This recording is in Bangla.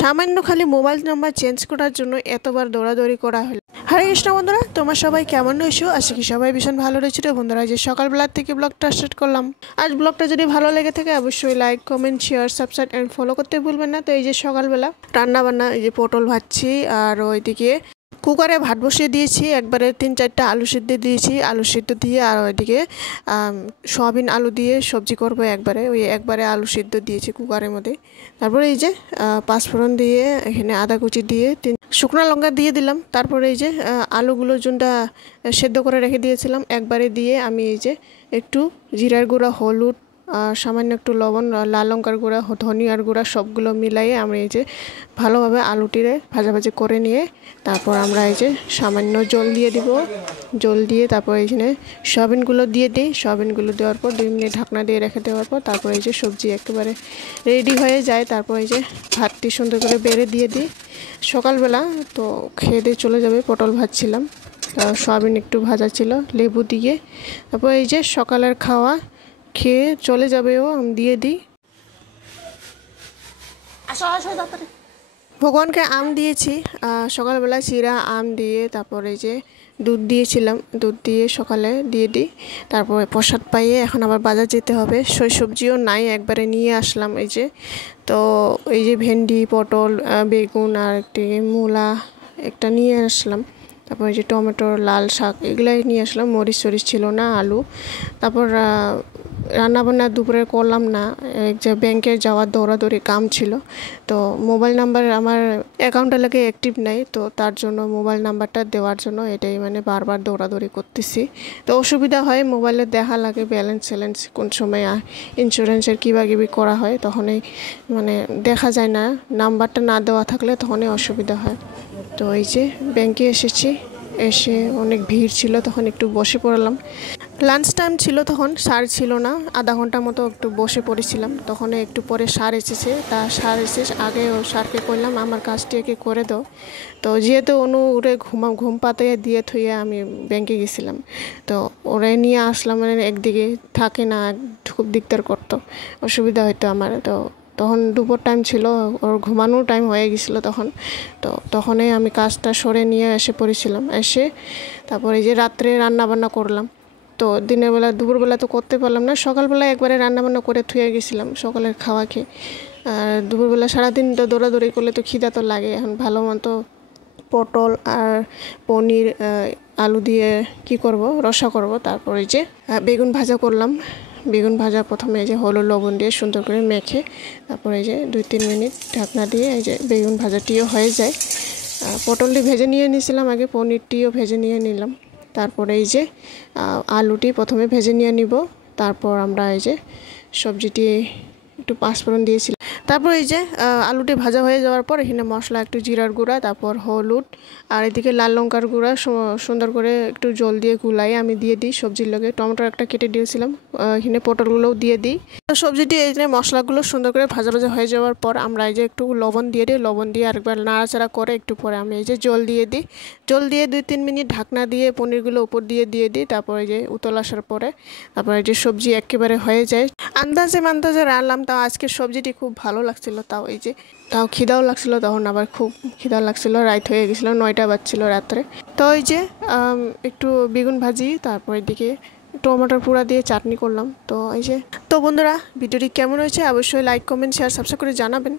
সামান্য খালি মোবাইল নাম্বার চেঞ্জ করার জন্য এতবার দৌড়াদৌড়ি করা হলো। হরে কৃষ্ণ বন্ধুরা, তোমার সবাই কেমন রয়েছো? আশা কি সবাই ভীষণ ভালো রয়েছে রে বন্ধুরা। যে সকালবেলার থেকে ব্লগটা স্টার্ট করলাম। আজ ব্লগটা যদি ভালো লেগে থাকে অবশ্যই like, comment, share, subscribe and follow করতে ভুলবেন না। তো এই যে সকালবেলা রান্না বান্না, এই যে পটল ভাজছি, আর ওইদিকে কুকারে ভাত বসিয়ে দিয়েছি। একবারে 3-4টা আলু সিদ্ধ দিয়েছি, আলু সিদ্ধ দিয়ে, আর ওইদিকে সয়াবিন আলু দিয়ে সবজি করবো। একবারে আলু সিদ্ধ দিয়েছি কুকারের মধ্যে। তারপরে এই যে পাঁচফোড়ন দিয়ে, এখানে আদা কুচি দিয়ে, শুকনো লঙ্কা দিয়ে দিলাম। তারপরে এই যে আলুগুলো যোনটা সেদ্ধ করে রেখে দিয়েছিলাম একবারে দিয়ে আমি এই যে একটু জিরার গুঁড়া, হলুদ, সামান্য একটু লবণ, লাল লঙ্কার গুঁড়া, ধনিয়ার গুঁড়া সবগুলো মিলাইয়ে আমি এই যে ভালোভাবে আলুটিরে ভাজাভাজি করে নিয়ে তারপর আমরা এই যে সামান্য জল দিয়ে দিব। জল দিয়ে তারপর এখানে সয়াবিনগুলো দিয়ে দিই। সয়াবিনগুলো দেওয়ার পর 2 মিনিট ঢাকনা দিয়ে রেখে দেওয়ার পর তারপর এই যে সবজি একেবারে রেডি হয়ে যায়। তারপর এই যে ভাতটি সুন্দর করে বেড়ে দিয়ে দিই। সকালবেলা তো খেয়ে দিয়ে চলে যাবে। পটল ভাজছিলাম, সয়াবিন একটু ভাজা ছিল লেবু দিয়ে। তারপর এই যে সকালের খাওয়া খেয়ে চলে যাবে, ও আমি দিয়ে দিই। ভগবানকে আম দিয়েছি সকালবেলা, চিরা আম দিয়ে, তারপর এই যে দুধ দিয়েছিলাম, দুধ দিয়ে সকালে দিয়ে দিই। তারপরে প্রসাদ পাইয়ে এখন আবার বাজার যেতে হবে। সবজিও নাই, একবারে নিয়ে আসলাম। এই যে তো এই যে ভেন্ডি, পটল, বেগুন আর একটি মূলা একটা নিয়ে আসলাম। তারপর এই যে টমেটো, লাল শাক এগুলাই নিয়ে আসলাম। মরিচ টরিচ ছিল না, আলু। তারপর রান্নাবান্না দুপুরে করলাম না, এক যে ব্যাংকে যাওয়ার দৌড়াদৌড়ি কাম ছিল। তো মোবাইল নাম্বার আমার অ্যাকাউন্টটা লাগে অ্যাক্টিভ নাই, তো তার জন্য মোবাইল নাম্বারটা দেওয়ার জন্য এটাই মানে বারবার দৌড়াদৌড়ি করতেছি। তো অসুবিধা হয়, মোবাইলে দেখা লাগে ব্যালেন্স কোন সময় ইন্স্যুরেন্সের কিবাকিবি করা হয়, তখনই মানে দেখা যায় না। নাম্বারটা না দেওয়া থাকলে তখনই অসুবিধা হয়। তো এই যে ব্যাংকে এসেছি, এসে অনেক ভিড় ছিল, তখন একটু বসে পড়লাম। লাঞ্চ টাইম ছিল, তখন স্যার ছিল না, আধা ঘন্টা মতো একটু বসে পড়েছিলাম। তখন একটু পরে স্যার এসেছে। স্যার আগে ও স্যারকে করলাম আমার কাজটি একে করে দাও। তো যেহেতু উড়ে ঘুম পাতে দিয়ে থুয়ে আমি ব্যাংকে গেছিলাম, তো ওরে নিয়ে আসলাম। মানে একদিকে থাকে না, খুব দিকদার করতো, অসুবিধা হতো আমার। তো তখন দুপুর টাইম ছিল, ওর ঘুমানোর টাইম হয়ে গেছিলো তখন। তো তখনই আমি কাজটা সরে নিয়ে এসে পড়েছিলাম। এসে তারপর এই যে রাত্রে রান্নাবান্না করলাম। তো দিনের বেলা, দুপুরবেলা তো করতে পারলাম না। সকালবেলা একবারে রান্নাবান্না করে থুয়ে গেছিলাম সকালের খাওয়া খেয়ে। আর দুপুরবেলা সারাদিন তো দৌড়াদৌড়ি করলে তো খিদা তো লাগে। এখন ভালো মতো পটল আর পনির, আলু দিয়ে কি করব, রসা করব। তারপর এই যে বেগুন ভাজা করলাম। বেগুন ভাজা প্রথমে এই যে হলুদ লবণ দিয়ে সুন্দর করে মেখে তারপর এই যে 2-3 মিনিট ঢাকনা দিয়ে এই যে বেগুন ভাজাটিও হয়ে যায়। পটলটি ভেজে নিয়ে নিয়েছিলাম আগে, পনিরটিও ভেজে নিয়ে নিলাম। তারপরে এই যে আলুটি প্রথমে ভেজে নিয়ে নিব। তারপর আমরা এই যে সবজিটি একটু পাঁচফোড়ন দিয়েছিলাম। তারপর এই যে আলুটি ভাজা হয়ে যাওয়ার পর এখানে মশলা, একটু জিরার গুঁড়া, তারপর হলুদ, আর এদিকে লাল লঙ্কার গুঁড়া সুন্দর করে একটু জল দিয়ে গুলাই আমি দিয়ে দিই সবজির লগে। টমেটো একটা কেটে দিয়েছিলাম, এখানে পটলগুলোও দিয়ে দিই। তো সবজিটি এই যে মশলাগুলো সুন্দর করে ভাজা হয়ে যাওয়ার পর আমরা এই যে একটু লবণ দিয়ে দিই। লবণ দিয়ে আরেকবার নাড়াচাড়া করে একটু পরে আমি এই যে জল দিয়ে দিই। জল দিয়ে 2-3 মিনিট ঢাকনা দিয়ে পনিরগুলো উপর দিয়ে দিই। তারপর এই যে উতল আসার পরে তারপর এই যে সবজি একেবারে হয়ে যায়। আন্দাজে রান্নাম। তাও আজকের সবজিটি খুব ভালো লাগছিল। তাও খিদাও লাগছিল, তখন আবার খুব খিদাও লাগছিল। রাত হয়ে গেছিলো, 9টা বাজছিল রাত্রে। তো এই যে একটু বেগুন ভাজি, তারপর এদিকে টমেটোর পুরা দিয়ে চাটনি করলাম। তো এই যে, তো বন্ধুরা ভিডিওটি কেমন হয়েছে অবশ্যই লাইক, কমেন্ট, শেয়ার, সাবস্ক্রাইব করে জানাবেন।